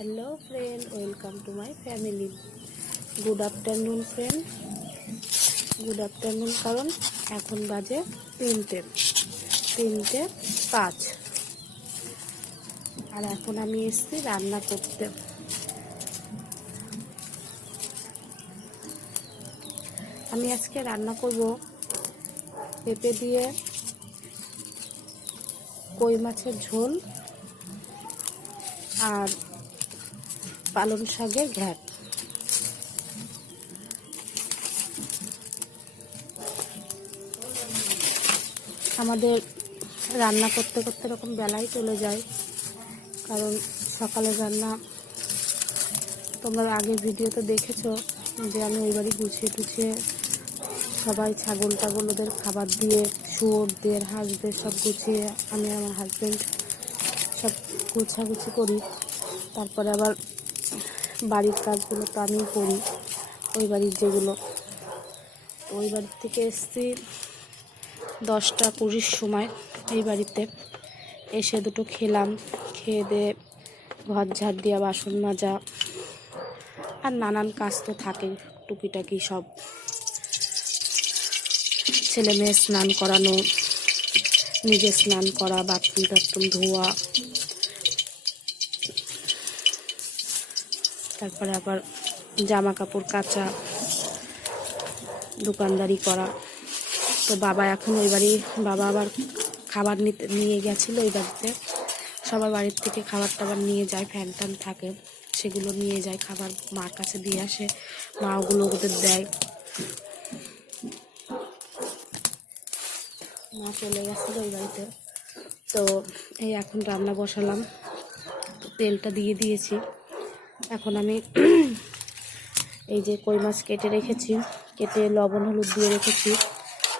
Hello friend, welcome to my family. Good afternoon friend, good afternoon. कारण এখন বাজে 3:05 আর এখন আমি এসেছি রান্না করতে। আমি আজকে রান্না করব পেঁপে দিয়ে কই মাছের ঝোল আর পালং শাকের ঘ্যাট। আমাদের রান্না করতে করতে এরকম বেলাই চলে যায়, কারণ সকালের রান্না তোমরা আগের ভিডিওতে দেখেছো যে আমি ওই বাড়ি গুছিয়ে টুছিয়ে সবাই ছাগল টাগল ওদের খাবার দিয়ে শুয়োরদের হাঁসদের সব গুছিয়ে আমি আমার হাজব্যান্ড সব গুছাগুছি করি। তারপরে আবার বাড়ির কাজগুলো তো আমিই করি, ওই বাড়ির যেগুলো। ওই বাড়ির থেকে এসেছি 10টা 20 সময় এই বাড়িতে এসে দুটো খেলাম, খেয়ে দিয়ে ঘর ঝাড় দেওয়া, বাসন মাজা আর নানান কাজ তো থাকেই, টুকিটাকি সব। ছেলে মেয়ে স্নান করানো, নিজে স্নান করা, বাথরুম টাথরুম ধোয়া, তারপরে আবার জামা কাপড় কাচা, দোকানদারি করা। তো বাবা এখন ওই বাড়ি, বাবা আবার খাবার নিয়ে গেছিলো ওই বাড়িতে। সবার বাড়ির থেকে খাবার টাবার নিয়ে যায়, ফ্যান ট্যান থাকে সেগুলো নিয়ে যায়, খাবার মার কাছে দিয়ে আসে, মা ওগুলো ওদের দেয়। মা চলে গেছিলো ওই বাড়িতে। তো এই এখন রান্না বসালাম, তেলটা দিয়ে দিয়েছি। এখন আমি এই যে কই মাছ কেটে রেখেছি, কেটে লবণ হলুদ দিয়ে রেখেছি।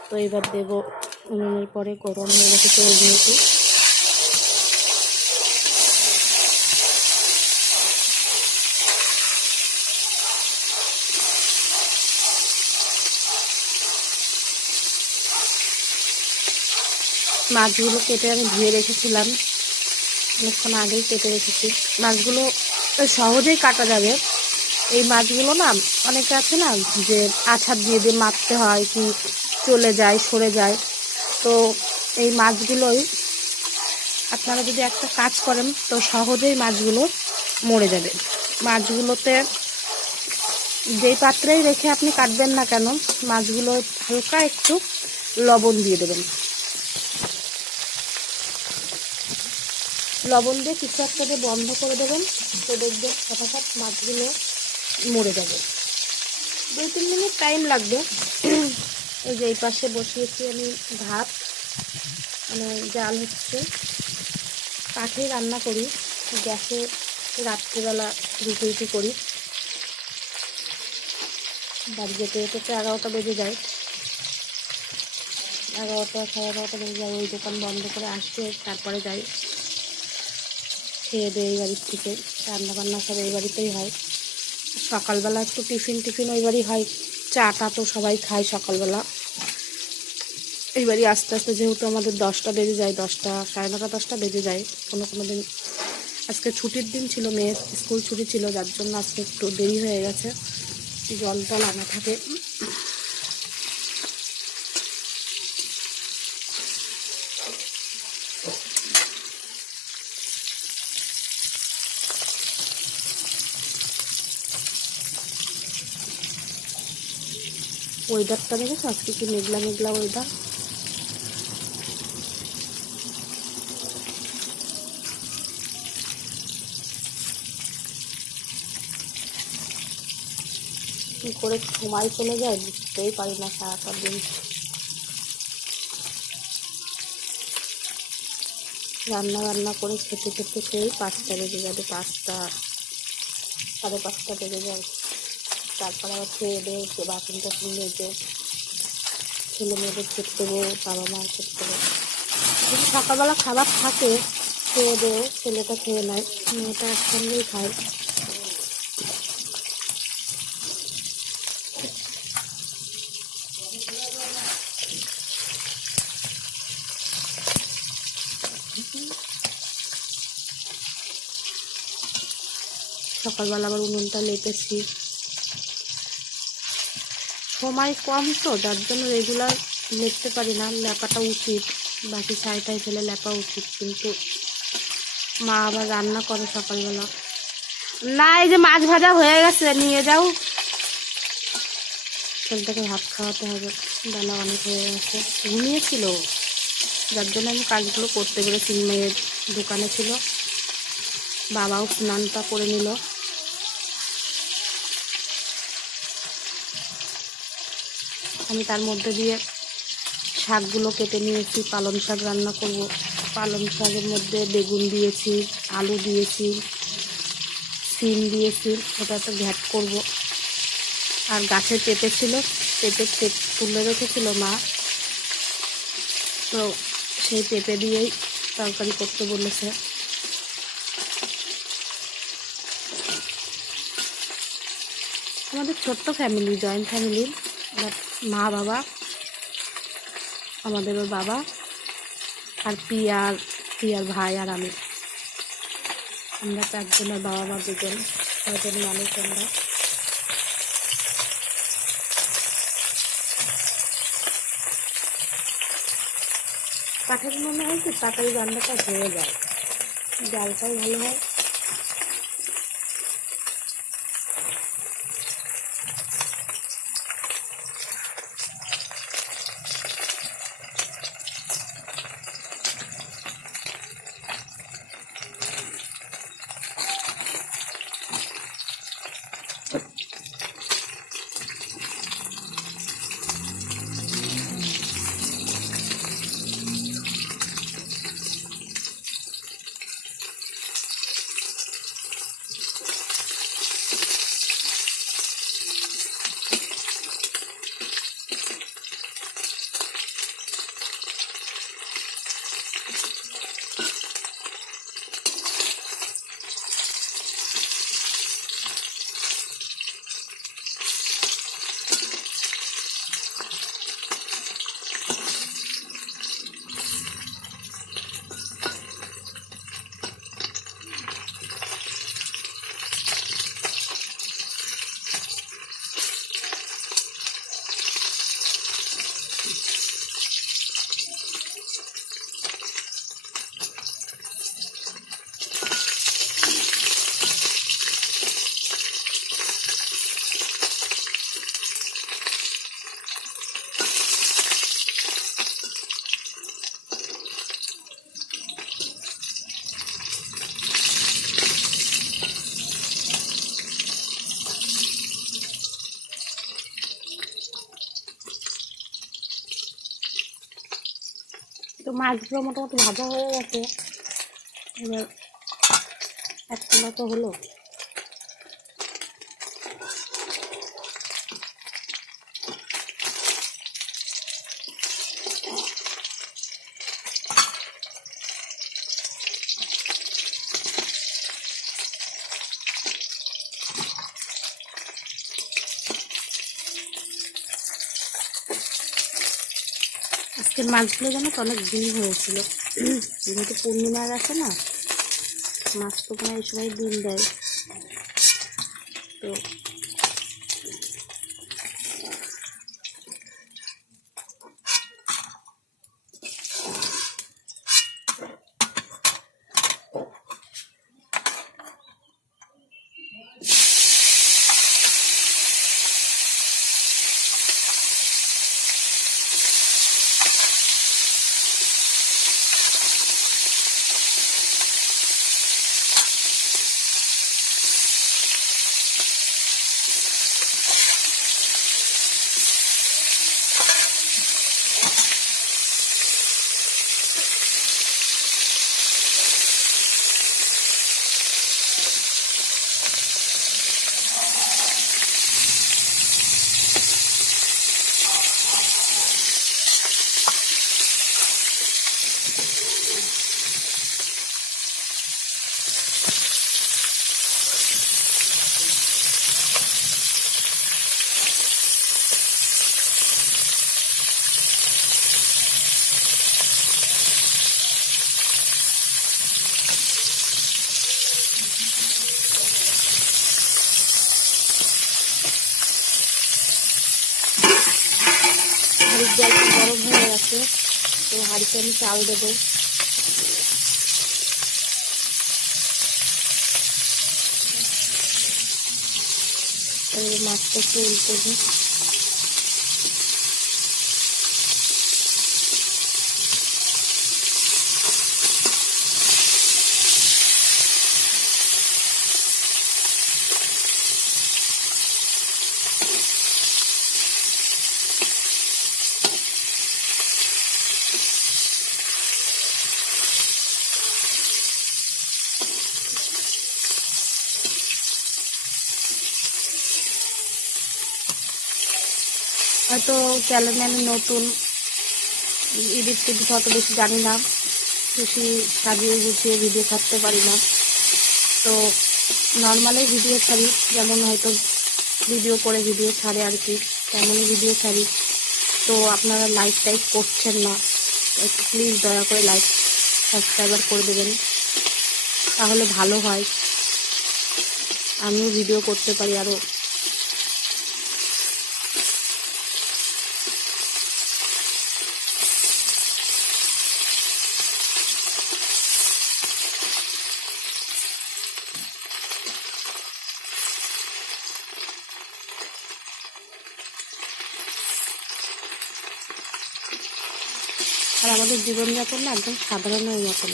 তো এবার দেবো, উনুনের পরে গরম হয়ে গেছে তেল দিয়েছি। মাছগুলো কেটে আমি ধুয়ে রেখেছিলাম, অনেকক্ষণ আগেই কেটে রেখেছি। মাছগুলো সহজেই কাটা যাবে। এই মাছগুলো না, অনেকে আছে না যে আছাড় দিয়ে দিয়ে মারতে হয়, কি চলে যায় সরে যায়। তো এই মাছগুলোই আপনারা যদি একটা কাজ করেন তো সহজেই মাছগুলো মরে যাবে। মাছগুলোতে যেই পাত্রেই রেখে আপনি কাটবেন না কেন, মাছগুলো হালকা একটু লবণ দিয়ে দেবেন। লবণ দিয়ে কিছু একটা দিয়ে বন্ধ করে দেবেন, তো দেখবেন ফটাফট মাছগুলো মরে যাবে। 2-3 মিনিট টাইম লাগবে। এই যে এই পাশে বসিয়েছি আমি ভাত, মানে জাল হচ্ছে। কাঠেই রান্না করি, গ্যাসে রাত্রিবেলা রুটি করি। বাড়ি যেতে যেতে তো 11টা বেজে যায়, 11টা 11:30 বেজে যায়। ওই দোকান বন্ধ করে আসতে তারপরে যাই, খেয়ে দিয়ে এই বাড়ির থেকে। রান্নাবান্না সব এই বাড়িতেই হয়। সকালবেলা একটু টিফিন ওই বাড়ি হয়, চাটা তো সবাই খায় সকালবেলা। এই বাড়ি আস্তে আস্তে যেহেতু আমাদের 10টা বেজে যায়, 10টা 9:30 10টা বেজে যায়। কোনো দিন আজকে ছুটির দিন ছিল, মেয়ের স্কুল ছুটি ছিল, যার জন্য আজকে একটু দেরি হয়ে গেছে। জল টল আনা থাকে। ওয়েদারটা দেখেছো, আজকে কি মেঘলা মেঘলা ওয়েদার। কী করে সময় চলে যায় বুঝতেই পারি না সারাটা দিন। রান্না করে খেতেই 5টা বেজে যাবে, 5টা 5:30 বেজে যায়। তারপরে আবার খেয়ে দিয়ে বাসন টাসন মেজে ছেলে মেয়েদের খেতে দেবো, বাবা মার খেতে দেবো। যদি সকালবেলা খাবার থাকে খেয়ে দেবো, ছেলেটা খেয়ে নেয়, মেয়েটা একসঙ্গেই খায়। সকালবেলা আবার উনুনটা লেপেছি। সময় কম তো, যার জন্য রেগুলার লেপতে পারি না। লেপাটা উচিত, বাকি ছাইটাই ফেলে লেপা উচিত, কিন্তু মা আবার রান্না করে সকালবেলা। না, এই যে মাছ ভাজা হয়ে গেছে, নিয়ে যাও। ছেলেটাকে ভাত খাওয়াতে হবে, বেলা অনেক হয়ে গেছে, ঘুমিয়েছিল, যার জন্য আমি কাজগুলো করতে পেরেছি। মেয়ের দোকানে ছিল, বাবাও স্নানটা করে নিল। আমি তার মধ্যে দিয়ে শাকগুলো কেটে নিয়েছি, পালং শাক রান্না করব। পালং শাকের মধ্যে বেগুন দিয়েছি, আলু দিয়েছি, সিম দিয়েছি, ওটা তো ঘ্যাট করব। আর গাছে পেঁপে ছিল, পেঁপে তুলে রেখেছিল মা, তো সেই পেঁপে দিয়েই তরকারি করতে বলেছে। আমাদের ছোট্ট ফ্যামিলি, জয়েন্ট ফ্যামিলি। মা বাবা, আমাদের ওর বাবা, আর পিয়ার ভাই, আর আমি। আমরা 4 জনের বাবা মা 2 জন, 6 জন মানুষ আমরা। কাঠের মনে হয় কি তাড়াতাড়ি রান্নাটা হয়ে যায়, জালটাও ভালো হয়। তো মাছগুলো মোটামুটি ভাজা হয়ে গেছে, এবার 1 কিলো তো হলো। আজকের মাছগুলো যেন তো অনেক দিন হয়েছিল, যেহেতু পূর্ণিমার আছে না, মাছ তো কোনো এই সময় দিন দেয়, তো জলটা গরম হয়ে গেছে, তো হাঁড়িতে আমি চাল দেবো। মাছটা একটু উল্টে দিই। হয়তো চ্যানেলে আমি নতুন, এডিট অত বেশি জানি না, বেশি সাজিয়ে গুছিয়ে ভিডিও ছাড়তে পারি না, তো নর্মালি ভিডিও ছাড়ি, যেমন হয়তো ভিডিও করে ভিডিও ছাড়ে আর কি, তেমনই ভিডিও ছাড়ি। তো আপনারা লাইক টাইক করছেন না, একটু প্লিজ দয়া করে লাইক সাবস্ক্রাইবার করে দেবেন, তাহলে ভালো হয়, আমিও ভিডিও করতে পারি আরও। আর আমাদের জীবনযাপন না একদম সাধারণের মতন,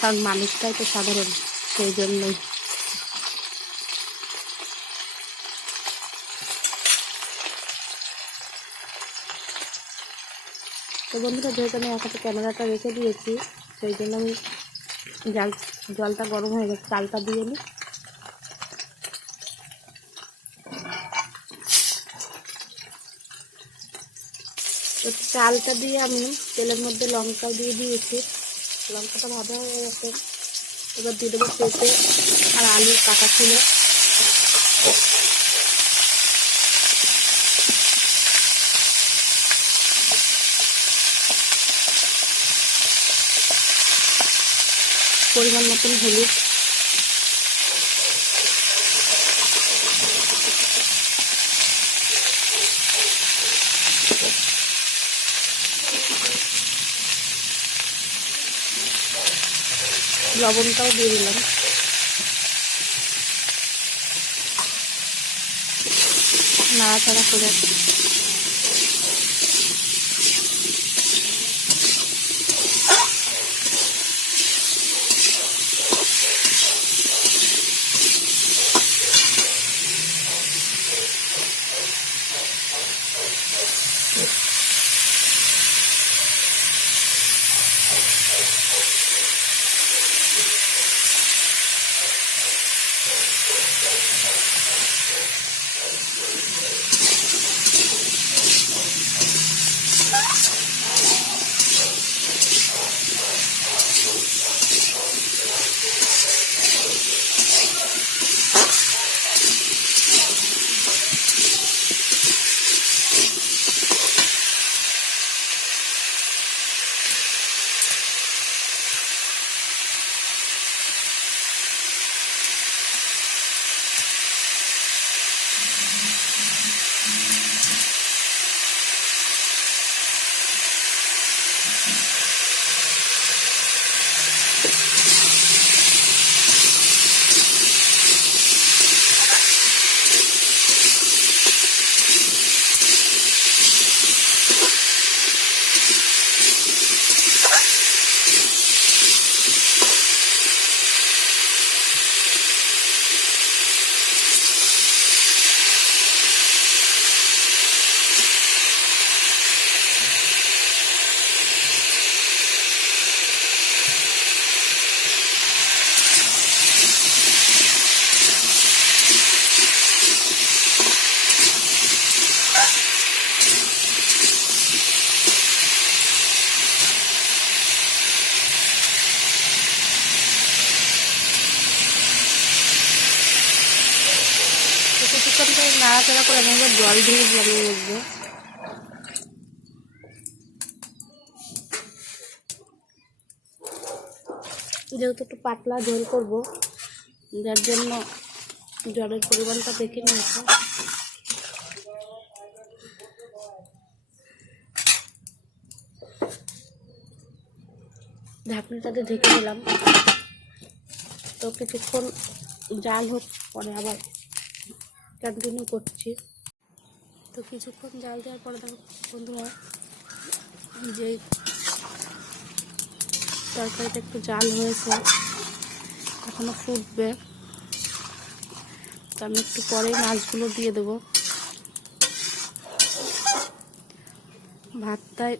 কারণ মানুষটাই তো সাধারণ, সেই জন্যই। তো বন্ধুরা, যেহেতু আমি এক হাতে ক্যামেরাটা রেখে দিয়েছি, সেই জন্য আমি জলটা গরম হয়ে গেছে, চালটা দিয়ে নিই। তো চালটা দিয়ে আমি তেলের মধ্যে লঙ্কাও দিয়ে দিয়েছি, লঙ্কাটা ভাজা হয়ে গেছে। এবার দিয়ে দেবো পেঁপে আর আলু কাটা ছিল, পরিমাণ মতন হলুদ, লবণটাও দিয়ে দিলাম। নাড়াচাড়া করে কিছুক্ষণ করে নাড়াচাড়া করে আমি এবার জল দিয়ে লাগিয়ে রাখবো। যেহেতু একটু পাতলা ঝোল করবো, যার জন্য জলের পরিমাণটা দেখে নিয়েছে। ঢাকনিটাতে ঢেকে দিলাম। তো কিছুক্ষণ জাল হোক, পরে আবার কন্টিনিউ করছি। তো কিছুক্ষণ জাল দেওয়ার পরে দেখো বন্ধুরা, যে তরকারিটা একটু জাল হয়েছে, এখনো ফুটবে। তো আমি একটু পরেই মাছগুলো দিয়ে দেবো। ভাতটায়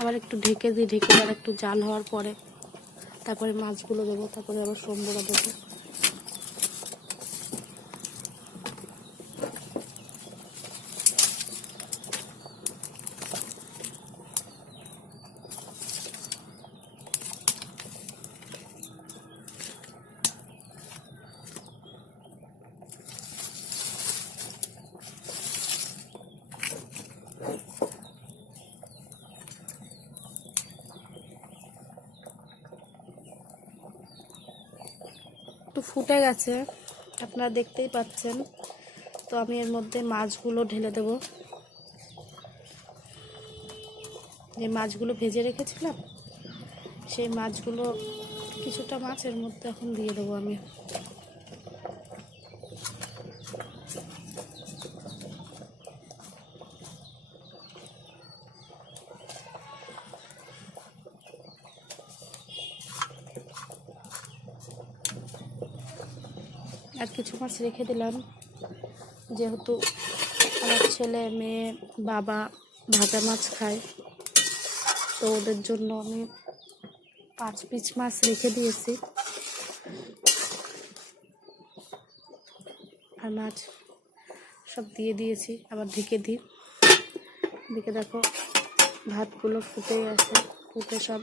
আবার একটু ঢেকে দিই, ঢেকে আর একটু জাল হওয়ার পরে তারপরে মাছগুলো দেবো, তারপরে আবার সম্বরা দেবো। একটু ফুটে গেছে, আপনারা দেখতেই পাচ্ছেন। তো আমি এর মধ্যে মাছগুলো ঢেলে দেব। যে মাছগুলো ভেজে রেখেছিলাম, সেই মাছগুলো কিছুটা মাছ এর মধ্যে এখন দিয়ে দেবো আমি। আর কিছু মাছ রেখে দিলাম, যেহেতু আমার ছেলে মেয়ে বাবা ভাজা মাছ খায়, তো ওদের জন্য আমি 5 পিস মাছ রেখে দিয়েছি। আর মাছ সব দিয়ে দিয়েছি, আবার ঢেকে দিই। দিকে দেখো ভাতগুলো ফুটে গেছে, ফুটে সব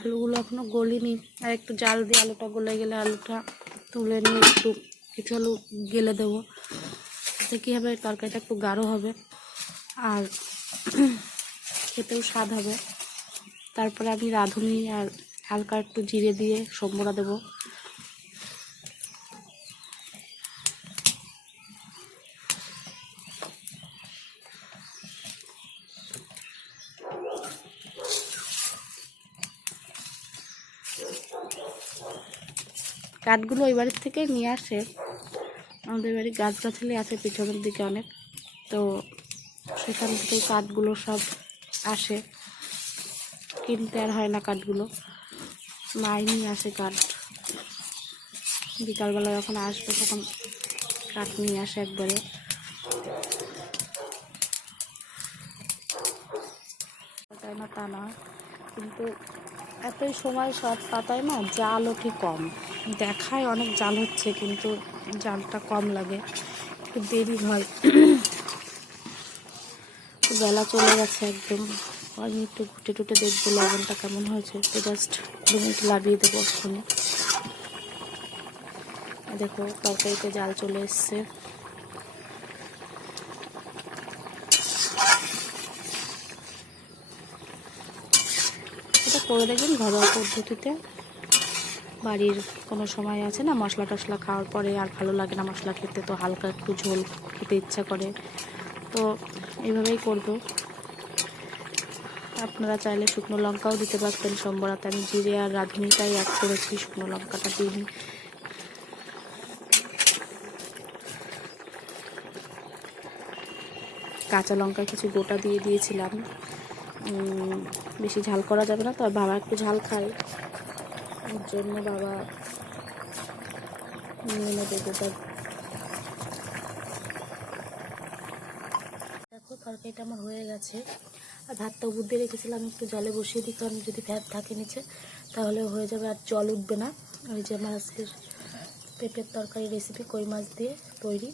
আলুগুলো এখনো গলিনি। আর একটু জাল দিয়ে আলুটা গলে গেলে আলুটা তুলে নিয়ে একটু কিছু আলু গেলে দেবো। তাতে কী হবে, তরকারিটা একটু গাঢ় হবে আর খেতেও স্বাদ হবে। তারপরে আমি রাঁধুনি আর হালকা একটু জিরে দিয়ে সম্বরা দেবো। কাঠগুলো ওই বাড়ির থেকে নিয়ে আসে, আমাদের বাড়ি গাছগাছালি আছে পিছনের দিকে অনেক, তো সেখান থেকে কাঠগুলো সব আসে, কিনতে আর হয় না কাঠগুলো, মাই নিয়ে আসে কাঠ। বিকালবেলা যখন আসবে তখন কাঠ নিয়ে আসে একবারে। তাই না তা না, কিন্তু এতই সময় সব পাতায় না জালও ঠিক কম দেখায়, অনেক জাল হচ্ছে কিন্তু জালটা কম লাগে, একটু দেরি হয়। বেলা চলে গেছে একদম। আমি একটু ঘুটে টুটে দেখবো লবণটা কেমন হয়েছে, তো জাস্ট 2 মিনিট লাগিয়ে দেবো ওখানে। দেখো তরকারিতে জাল চলে এসছে। এটা করে দেখবেন ঘরোয়া পদ্ধতিতে। বাড়ির কোনো সময় আছে না মশলা টশলা খাওয়ার পরে আর ভালো লাগে না মশলা খেতে, তো হালকা একটু ঝোল খেতে ইচ্ছা করে, তো এইভাবেই করব। আপনারা চাইলে শুকনো লঙ্কাও দিতে পারতেন সম্বরাতে, আমি জিরে আর রাঁধুনিটাই অ্যাড করেছি, শুকনো লঙ্কাটা দিইনি। কাঁচা লঙ্কা কিছু গোটা দিয়ে দিয়েছিলাম, বেশি ঝাল করা যাবে না তো, আর বাবা একটু ঝাল খায়, ওর জন্য বাবা নিয়ে নেবে গোটা। দেখো তরকারিটা আমার হয়ে গেছে, আর ভাতটা উপর দিয়ে রেখেছিলাম একটু জলে বসিয়ে দিই, কারণ যদি ভাত থাকে নিচে তাহলে হয়ে যাবে আর জল উঠবে না। ওই যে আমার আজকের পেঁপের তরকারি রেসিপি কই মাছ দিয়ে তৈরি।